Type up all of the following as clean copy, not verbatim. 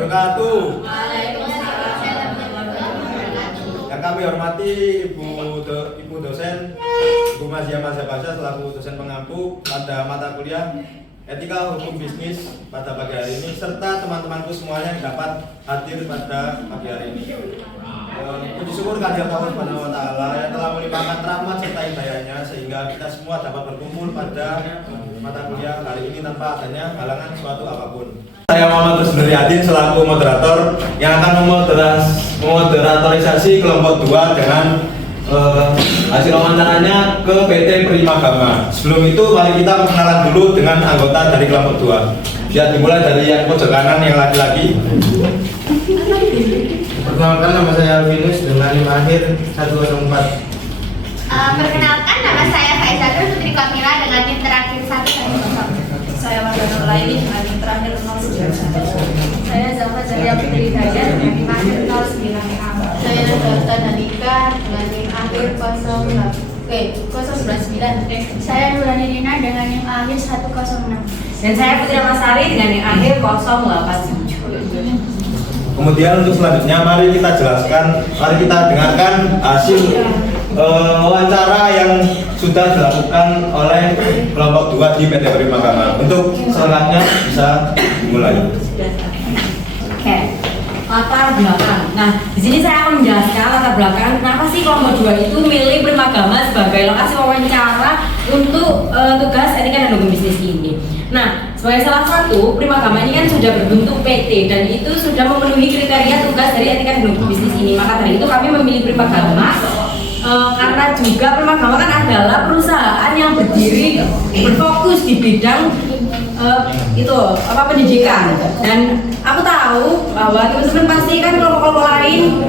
wabarakatuh. Waalaikumsalam warahmatullahi wabarakatuh. Yang kami hormati Ibu dosen, Ibu Mazia Mazhabasya selaku dosen pengampu pada mata kuliah Etika Hukum Bisnis pada pagi hari ini, serta teman-temanku semuanya yang dapat hadir pada pagi hari ini. Puji syukur kehadirat Allah Subhanahu wa Ta'ala yang telah melimpahkan rahmat serta hidayahnya sehingga kita semua dapat berkumpul pada mata kuliah hari ini tanpa adanya halangan suatu apapun. Saya Muhammad Rusnuriadin selaku moderator yang akan moderatorisasi kelompok 2 dengan hasil wawancaranya ke PT Primagama. Sebelum itu mari kita perkenalan dulu dengan anggota dari kelompok 2. Biar dimulai dari yang pojok kanan yang laki-laki. Perkenalkan, nama saya Alvinus dengan NIM akhir 104. Perkenalkan, nama saya Faizatul Putri Kamila dengan NIM terakhir 110. Saya Mardana Laili dengan NIM terakhir 09. Saya Zalfa Zalia Putri Daya dengan NIM akhir 09. Saya Nurdarta Nalika dengan NIM akhir 099. Saya Nurani Nina dengan NIM akhir 106. Dan saya Putri Masari dengan NIM akhir 087. Kemudian untuk selanjutnya mari kita dengarkan hasil wawancara yang sudah dilakukan oleh kelompok 2 di PT Primagama. Untuk selengkapnya bisa dimulai. Oke. Latar belakang. Nah, di sini saya akan menjelaskan latar belakang kenapa sih kelompok 2 itu milih Primagama sebagai lokasi wawancara untuk tugas etika dan hukum bisnis ini. Nah, sebagai salah satu, Primagama ini kan sudah berbentuk PT dan itu sudah memenuhi kriteria tugas dari etika dan hukum bisnis ini. Maka dari itu kami memilih Primagama karena juga Primagama kan adalah perusahaan yang berfokus di bidang pendidikan. Dan aku tahu bahwa teman-teman pasti kan kelompok-kelompok lain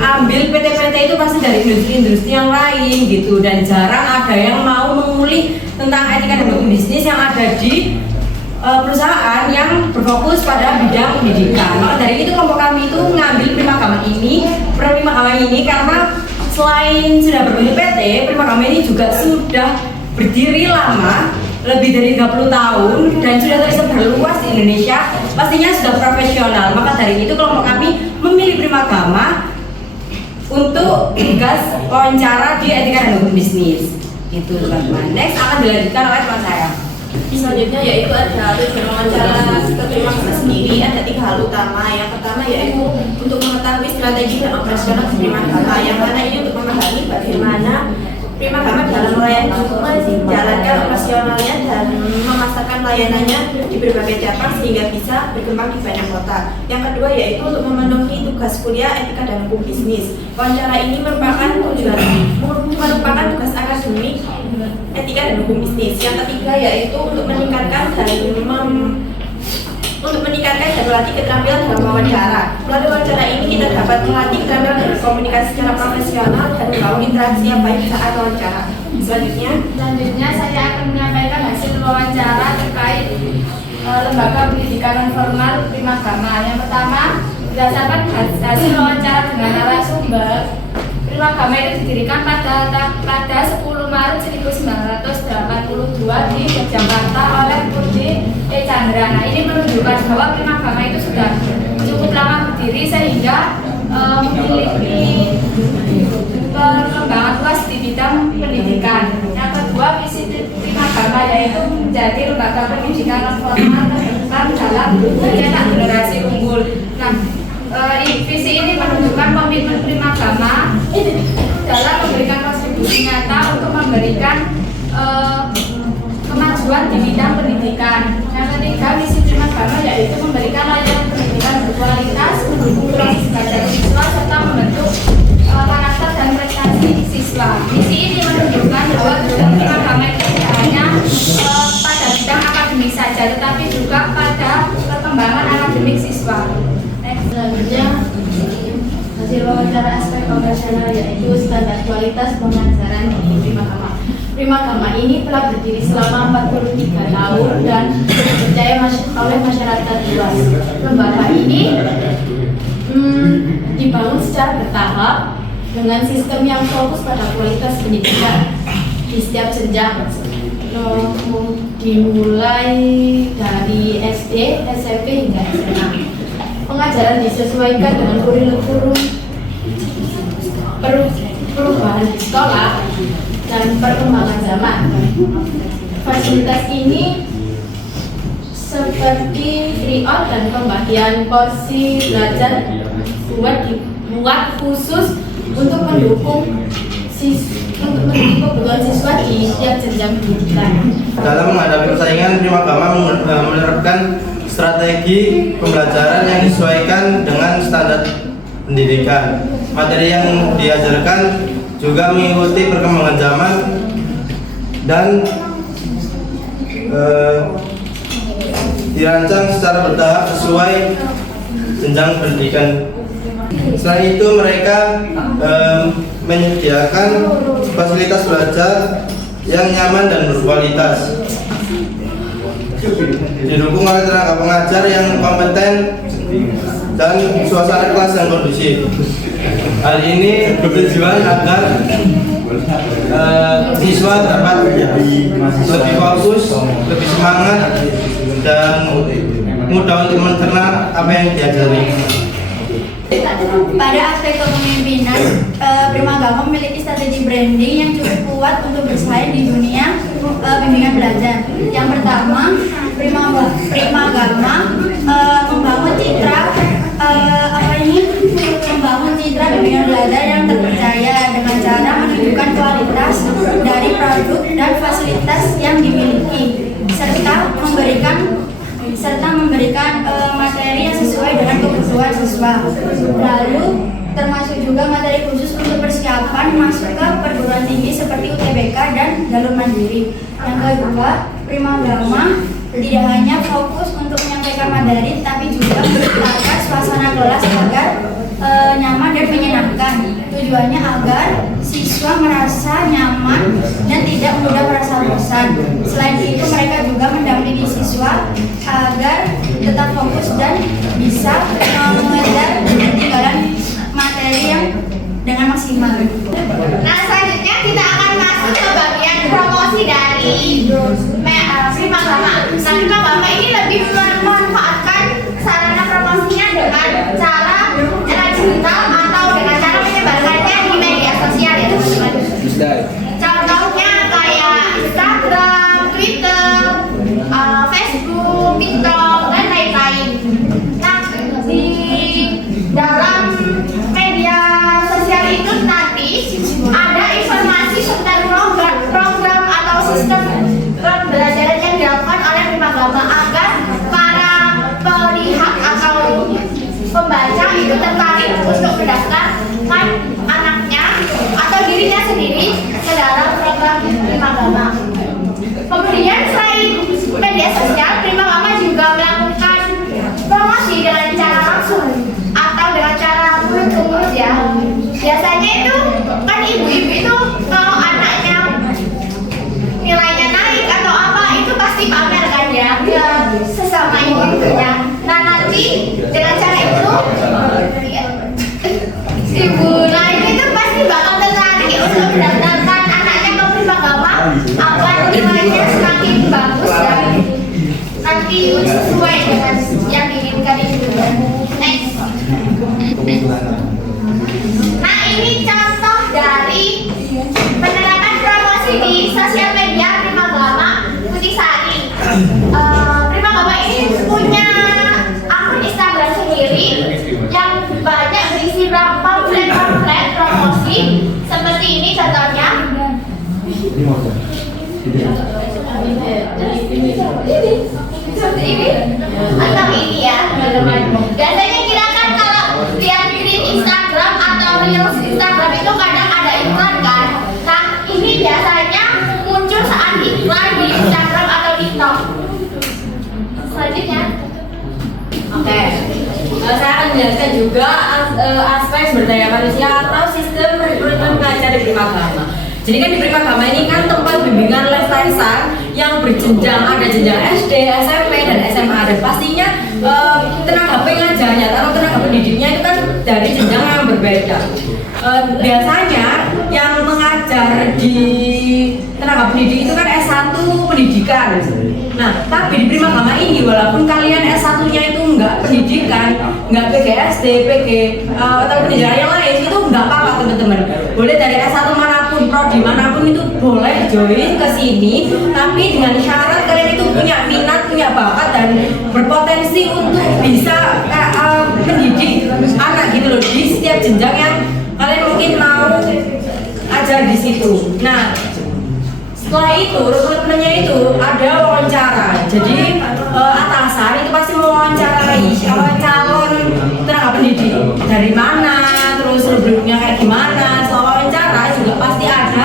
ambil PT-PT itu pasti dari industri-industri yang lain gitu, dan jarang ada yang mau mengulik tentang etika dan hukum bisnis yang ada di perusahaan yang berfokus pada bidang pendidikan. Maka dari itu kelompok kami itu mengambil Primagama ini karena selain sudah berbentuk PT, Primagama ini juga sudah berdiri lama, lebih dari 30 tahun dan sudah tersebar luas di Indonesia, pastinya sudah profesional. Maka dari itu kelompok kami memilih Primagama untuk tugas wawancara di etika dan hukum bisnis. Itu teman-teman. Next akan dilanjutkan oleh teman saya. Selanjutnya yaitu ada tujuan wawancara ke Primagama sendiri. Ada 3 hal utama. Yang pertama yaitu untuk mengetahui strategi dan operasional Primagama, yang mana ini untuk memahami bagaimana Primagama dalam melayani menjalankan operasionalnya dan memasarkan layanannya di berbagai cabang sehingga bisa berkembang di banyak kota. Yang kedua yaitu untuk memenuhi tugas kuliah etika dan hukum bisnis. Wawancara ini merupakan tugas akademik etika dan hukum bisnis. Yang ketiga yaitu untuk meningkatkan dan melatih keterampilan dalam wawancara. Melalui wawancara ini kita dapat melatih keterampilan dalam komunikasi secara profesional dan membangun interaksi yang baik saat wawancara. Selanjutnya saya akan menyampaikan hasil wawancara terkait lembaga pendidikan non formal Primagama. Yang pertama, berdasarkan hasil wawancara dengan narasumber, Primagama itu didirikan pada 10 Maret 1982 di Yogyakarta oleh Budi E. Chandra. Nah, ini menunjukkan bahwa Primagama itu sudah cukup lama berdiri sehingga memiliki perkembangan luas di bidang pendidikan. Yang kedua, visi Primagama yaitu menjadi lembaga pendidikan non formal terdepan dalam mencetak generasi unggul. Nah, visi ini menunjukkan komitmen Primagama dalam memberikan kontribusi nyata untuk memberikan kemajuan di bidang pendidikan. Yang ketiga, misi Primagama yaitu memberikan layanan pendidikan berkualitas, mendukung proses belajar siswa serta membentuk karakter dan prestasi siswa. Misi ini menunjukkan bahwa tujuan Primagama itu tidak hanya pada bidang akademik saja, tetapi juga pada perkembangan akademik siswa. Selanjutnya, hasil wawancara aspek operasional yaitu standar kualitas pengajaran di Primagama. Primagama ini telah berdiri selama 43 tahun dan dipercaya oleh masyarakat luas. Lembaga ini dibangun secara bertahap dengan sistem yang fokus pada kualitas pendidikan di setiap jenjang, dimulai dari SD, SMP hingga SMA. pengajaran disesuaikan dengan kurikulum perubahan di sekolah dan perkembangan zaman. Fasilitas ini seperti trial dan pembagian porsi belajar dibuat khusus untuk mendukung kebutuhan siswa di setiap jenjang pendidikan. Dalam menghadapi persaingan, Primagama menerapkan strategi pembelajaran yang disesuaikan dengan standar pendidikan. Materi yang diajarkan juga mengikuti perkembangan zaman dan dirancang secara bertahap sesuai jenjang pendidikan. Selain itu, mereka menyediakan fasilitas belajar yang nyaman dan berkualitas, didukung oleh tenaga pengajar yang kompeten dan suasana kelas yang kondusif. Hal ini bertujuan agar siswa dapat lebih fokus, lebih semangat, dan mudah untuk mencerna apa yang diajari. Pada aspek kepemimpinan, Primagama memiliki strategi branding yang cukup kuat untuk bersaing di dunia bimbingan belajar. Yang pertama, Primagama membangun citra bimbingan belajar yang terpercaya dengan cara menunjukkan kualitas dari produk dan fasilitas yang dimiliki, serta memberikan materi yang sesuai dengan kebutuhan siswa. Lalu termasuk juga materi khusus untuk persiapan masuk ke perguruan tinggi seperti UTBK dan jalur mandiri. Yang kedua, Primagama tidak hanya fokus untuk menyampaikan materi, tapi juga menciptakan suasana kelas agar nyaman dan menyenangkan. Tujuannya agar siswa merasa nyaman dan tidak mudah merasa bosan. Selain itu, mereka juga mendampingi siswa agar tetap fokus dan bisa mengejar ketinggalan materi yang dengan maksimal. Nah, selanjutnya kita akan masuk ke bagian promosi dari Primagama. Nah, Primagama ini lebih memanfaatkan sarana promosinya dengan cara digital atau dengan cara menyebarkannya di media sosial ya teman-teman. Contohnya kayak Instagram, Twitter, Facebook, TikTok, dan lain-lain. Nah, di dalam media sosial itu nanti ada informasi tentang program atau sistem pembelajaran yang dilakukan oleh Primagama agar para pelihat atau pembaca itu tertarik untuk mendaftarkan anaknya atau dirinya sendiri ke dalam program Primagama. Kemudian selain media sosial, Primagama juga melakukan promosi dengan cara langsung atau dengan cara mulut ke mulut ya. Biasanya itu kan ibu-ibu itu kalau anaknya nilainya naik atau apa itu pasti pamer kan ya ke sesama ibu-ibunya. Nah, nanti dengan cara itu ibu lain itu pasti bakal tertarik untuk mendaftarkan anaknya ke Primagama agar nilainya semakin bagus dan nanti sesuai dengan yang diinginkan ibu. Next. Nah, ini contoh dari penerapan promosi di sosial media Primagama Kutisari. Primagama ini punya akun Instagram sendiri yang banyak berisi pamflet promosi seperti ini contohnya. Seperti ini atau ini ya teman-teman. Biasanya kita kan kalau lihat di Instagram atau reels Instagram itu kadang ada iklan kan. Nah, ini biasanya muncul saat iklan di Instagram atau TikTok. Selanjutnya, Oke. Saya akan menjelaskan juga aspek sumber daya manusia atau sistem kurikulum pengajar di Primagama. Jadi kan di Primagama ini kan tempat bimbingan les lisan yang berjenjang, ada jenjang SD, SMP, dan SMA, dan pastinya tenaga pengajarnya atau tenaga pendidiknya itu kan dari jenjang yang berbeda. Biasanya yang mengajar di tenaga pendidik itu kan S1 pendidikan. Nah, tapi di Primagama ini walaupun kalian S1-nya itu enggak pendidikan, enggak PGSD, PG atau pendidikan yang lain itu enggak apa-apa teman-teman. Boleh dari S1 manapun, prodi manapun itu boleh join ke sini, tapi dengan syarat kalian itu punya minat, punya bakat dan berpotensi untuk bisa mendidik anak gitu loh di setiap jenjang yang kalian mungkin mau ajar di situ. Nah, setelah itu rekrutmennya itu ada wawancara. Jadi atasan itu pasti mewawancarai calon tenaga pendidik dari mana, terus rubriknya kayak gimana. Setelah wawancara juga pasti ada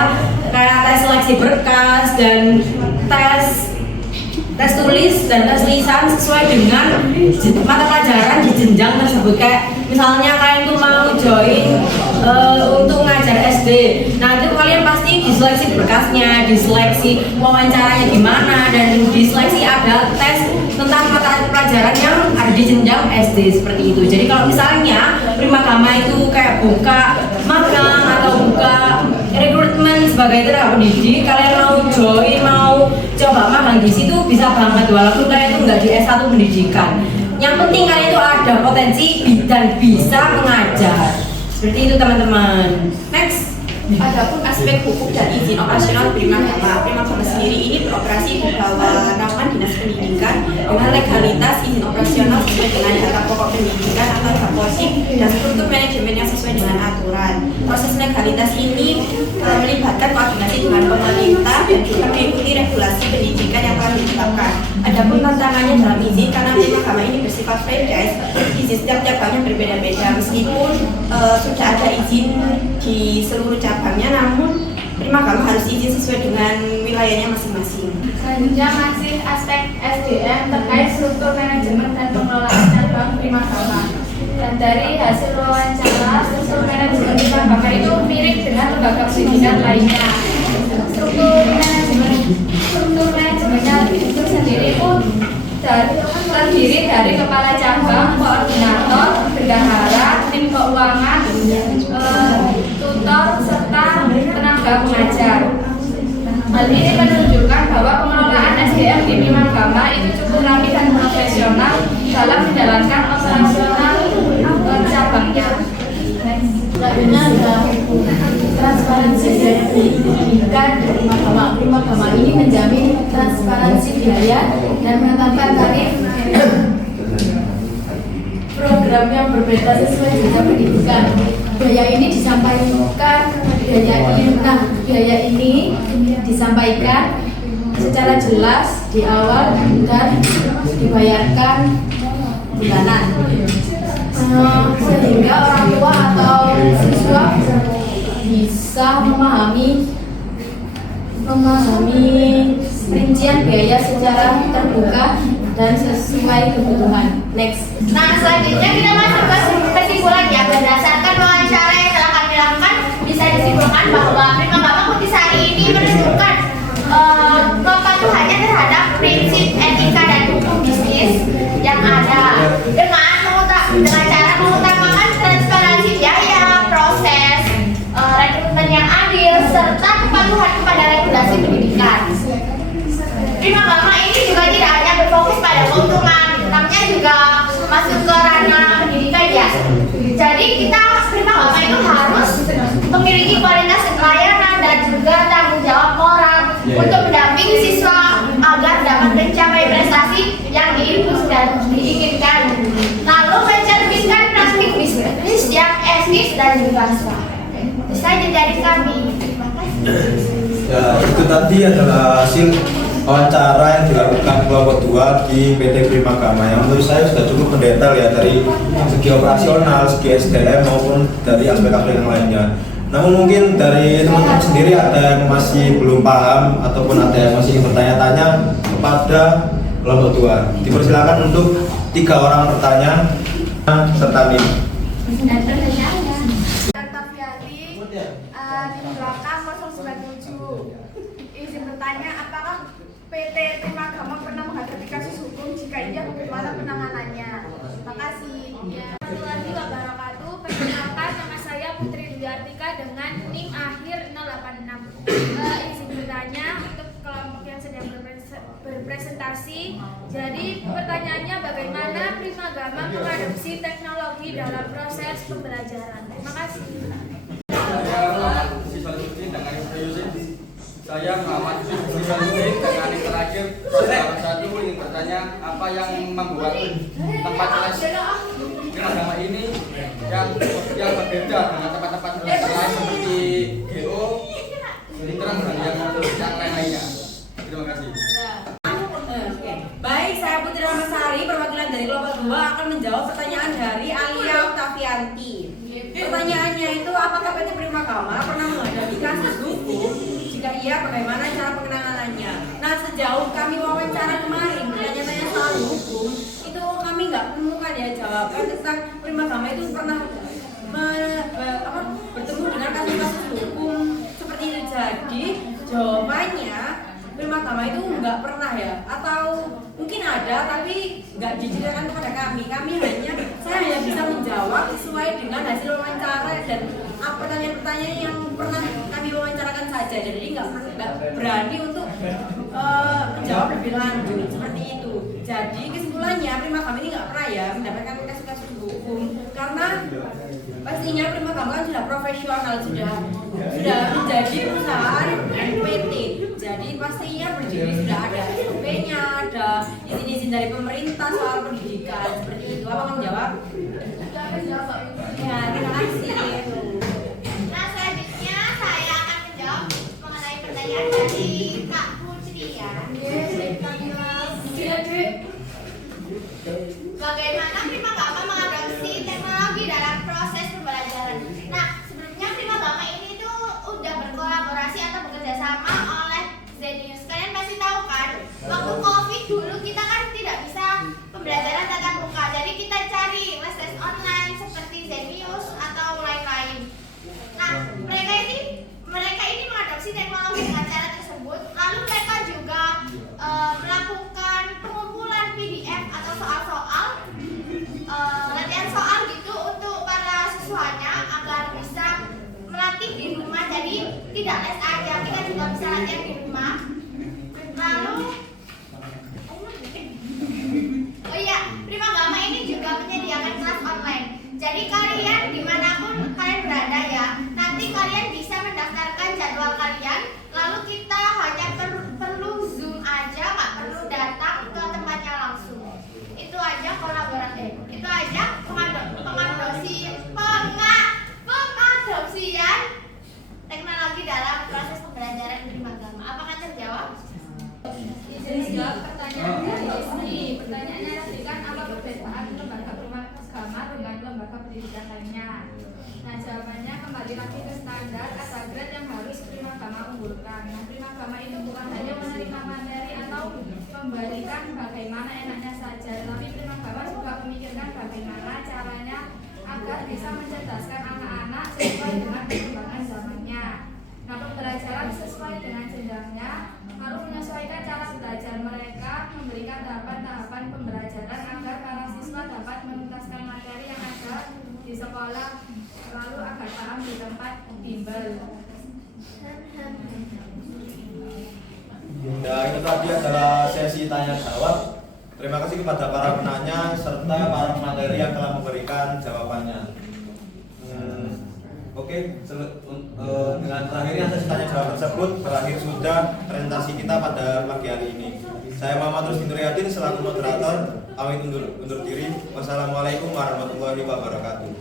kayak tes seleksi berkas dan tes tulis dan tes lisan sesuai dengan mata pelajaran di jenjang tersebut. Kayak misalnya kalian tuh mau join untuk ngajar SD, nah itu kalian pasti diseleksi berkasnya, diseleksi wawancaranya gimana, dan diseleksi ada tes tentang mata pelajaran yang ada di jenjang SD seperti itu. Jadi kalau misalnya Primagama itu kayak buka magang atau buka rekrutmen sebagai tenaga pendidik, kalian mau join, mau coba magang di situ bisa banget walaupun kalian itu nggak di S1 pendidikan. Yang penting kalian itu ada potensi dan bisa mengajar. Seperti itu teman-teman. Next. Adapun aspek hukum dan izin operasional Primagama sendiri ini beroperasi di bawah naungan Dinas Pendidikan dengan legalitas izin operasional sesuai dengan data pokok pendidikan atau Daposik dan struktur manajemen yang sesuai dengan aturan. Proses legalitas ini melibatkan koordinasi dengan pemerintah dan juga mengikuti regulasi pendidikan yang telah ditetapkan. Adapun tantangannya dalam izin karena Primagama ini bersifat franchise, izin setiap cabangnya berbeda-beda meskipun sudah ada izin di seluruh cabangnya, namun Primagama harus izin sesuai dengan wilayahnya masing-masing. Selanjutnya masih aspek SDM terkait struktur manajemen dan pengelolaan cabang Primagama. Dan dari hasil wawancara, struktur manajemen Primagama itu mirip dengan lembaga pendidikan lainnya. Struktur manajemennya itu sendiri pun terdiri dari kepala cabang, koordinator, bendahara, tim keuangan, tutor, serta tenaga pengajar. Hal ini menunjukkan bahwa pengelolaan SDM di Primagama itu cukup rapi dan profesional dalam menjalankan operasional cabangnya. Selanjutnya ada transparansi biaya pendidikan dari Primagama. Primagama ini menjamin transparansi biaya dan menetapkan tarif program yang berbeda sesuai dengan pendidikan. Biaya ini disampaikan secara jelas di awal dan dibayarkan bulanan. Sehingga orang tua atau siswa bisa memahami rincian biaya secara terbuka dan sesuai kebutuhan. Next. Nah, selanjutnya kita masuk ke kesimpulan ya. Berdasarkan wawancara yang telah kami lakukan, bisa disimpulkan bahwa Primagama Kutisari ini menunjukkan kepatuhannya terhadap prinsip etika dan hukum bisnis yang ada dengan cara mengutamakan transparansi biaya, proses rekrutmen yang adil, serta kepatuhan kepada regulasi pendidikan. Primagama ini juga tidak hanya berfokus pada keuntungan, namanya juga masuk ke ranah pendidikan ya. Jadi kita Primagama itu harus memiliki kualitas pelayanan dan juga tanggung jawab moral untuk mendampingi siswa agar dapat mencapai prestasi yang diinginkan. Lalu mencerminkan praktik bisnis yang etis dan juga sah. Saya dari kami. Ya, itu tadi adalah hasil wawancara yang dilakukan kelompok 2 di PT Primagama yang menurut saya sudah cukup mendetail ya dari segi operasional, segi SDM maupun dari aspek-aspek yang lainnya. Namun mungkin dari teman-teman sendiri ada yang masih belum paham ataupun ada yang masih ingin bertanya-tanya kepada kelompok 2. Dipersilakan untuk 3 orang bertanya serta NIM. Di belakang 097. Izin bertanya, apakah PT Primagama pernah menghadapi kasus hukum? Jika iya, bagaimana penanganannya? Terima kasih. Warahmatullahi wabarakatuh. Perkenalkan, nama saya Putri Diartika dengan NIM akhir 086. Izin bertanya untuk kelompok yang sedang berprestasi. berpresentasi. Jadi pertanyaannya bagaimana Primagama mengadopsi teknologi dalam proses pembelajaran. Terima kasih. Saya Muhammad Siswaluddin dengan yang terakhir salah satu ingin bertanya apa yang membuat tempat les Primagama ini yang berbeda dengan tempat-tempat les lain seperti GO, Literan dan yang lain-lainnya. Terima kasih. Baik, saya Putri Ramasari, perwakilan dari kelompok 2 akan menjawab pertanyaan dari Alia Oktavianti. Pertanyaannya itu, apakah PT Primagama pernah menghadapi kasus hukum? Jika iya, bagaimana cara pengenangannya? Nah, sejauh kami wawancara kemarin, bertanya-tanya soal hukum, itu kami nggak menemukan ya jawaban tentang Primagama itu pernah bertemu dengan kasus-kasus hukum seperti itu. Jadi, jawabannya Primagama itu nggak pernah ya, atau mungkin ada tapi nggak diceritakan kepada kami. Saya hanya bisa menjawab sesuai dengan hasil wawancara dan pertanyaan-pertanyaan yang pernah kami wawancarakan saja. Jadi nggak berani untuk menjawab lebih lanjut seperti itu. Jadi kesimpulannya Primagama ini nggak pernah ya mendapatkan kasus-kasus hukum karena pastinya Primagama kan sudah profesional, sudah menjadi perusahaan PT. Jadi pastinya berdiri sudah ada SOP-nya, ada izin-izin dari pemerintah soal pendidikan seperti itu. Apa kamu jawab? Ya, terima kasih. Nah, selanjutnya saya akan menjawab mengenai pertanyaan dari Kak Putri ya. Bagaimana Primagama mengadopsi teknologi dalam proses pembelajaran? Nah, sebelumnya Primagama ini tuh udah berkolaborasi atau bekerja sama oleh Zenius. Kalian pasti tahu kan, waktu COVID dulu kita kan tidak bisa pembelajaran tatap muka. Jadi kita cari les online seperti Zenius atau lain-lain. Nah, mereka ini mengadopsi teknologi dengan cara tersebut. Lalu mereka juga melakukan pengumpulan PDF atau soal-soal, latihan soal gitu untuk para siswanya agar bisa melatih di rumah. Jadi tidak les aja, kita juga bisa latihan di rumah. Lalu oh iya, Primagama ini juga menyediakan kelas online. Jadi kalian dimanapun kalian berada ya, nanti kalian bisa mendaftarkan jadwal kalian. Lalu kita hanya perlu Zoom aja, nggak perlu datang ke tempatnya langsung. Itu aja kolaborasi, itu aja pengadopsian teknologi dalam proses pembelajaran Primagama. Apakah terjawab? Izin jawab pertanyaan dari Esti. Pertanyaannya tadi kan apa perbedaan lembaga Primagama dengan lembaga pendidikan lainnya? Nah, jawabannya kembali lagi ke standar atau grade yang harus Primagama unggulkan. Nah, Primagama itu bukan hanya menerima materi atau memberikan bagaimana enaknya saja, tapi Primagama juga memikirkan bagaimana caranya agar bisa mencerdaskan anak-anak sesuai dengan perkembangan zamannya. Nah, pembelajaran sesuai dengan jenjangnya, lalu menyesuaikan cara belajar mereka, memberikan tahapan-tahapan pembelajaran agar para siswa dapat menuntaskan materi yang ada di sekolah, lalu agar paham di tempat bimbel. Ya, itu tadi adalah sesi tanya jawab. Terima kasih kepada para penanya serta para pemateri yang telah memberikan jawabannya. Oke, dengan terakhirnya sesi tanya jawab tersebut berakhir sudah presentasi kita pada pagi hari ini. Saya Muhammad Rusdin Riyadin selaku moderator, pamit undur diri. Wassalamualaikum warahmatullahi wabarakatuh.